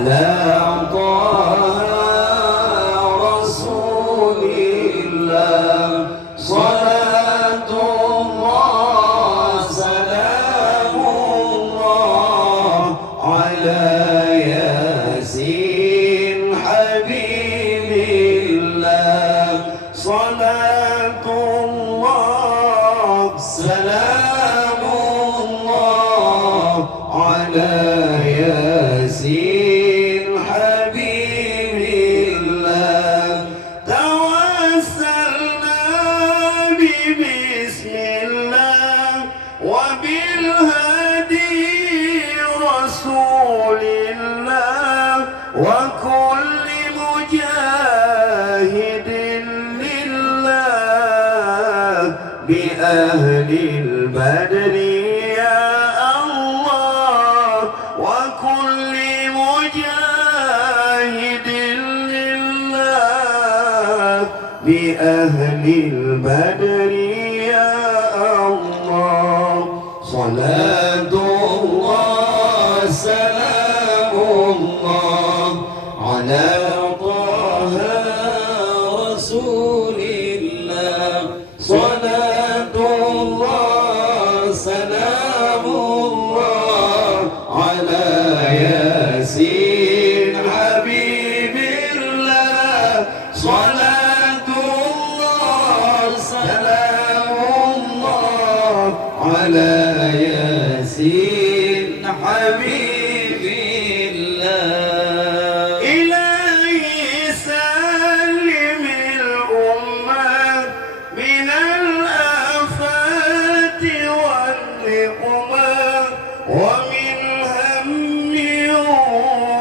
على طه رسول الله صلاة الله سلام الله على ياسين حبيب الله صلاة الله سلام الله على ياسين حبيب الله توسلنا ببسم الله وبالهدي رسول الله وكل مجاهد لله بأهل البدر يا الله وكل مجاهد لله بأهل البدر يا الله صلاة الله سلام الله على طه رسول الله صلاة الله سلام الله على ياسين حبيب الله صلاة الله سلام الله على ياسين حبيب الله إلهي سلم الأمة من الآفات والنقمة ومن هم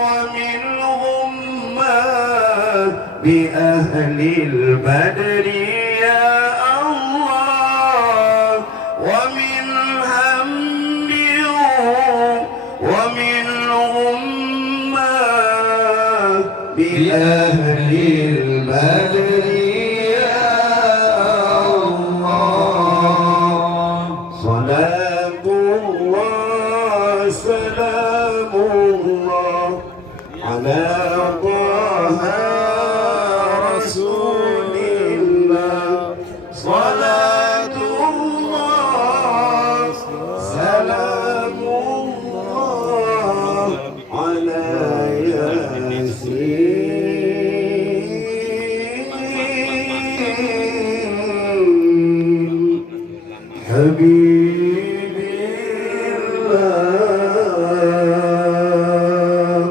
ومن غمة بأهل البدر يا الله ومن هم ومن غمة بأهل البدر يا الله صلاة الله سلام الله على طه رسول الله صلاة الله سلام الله على ياسين حبيب الله.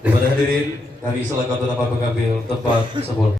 Daripada hadirin, kami silakan tetap mengambil tempat sebelum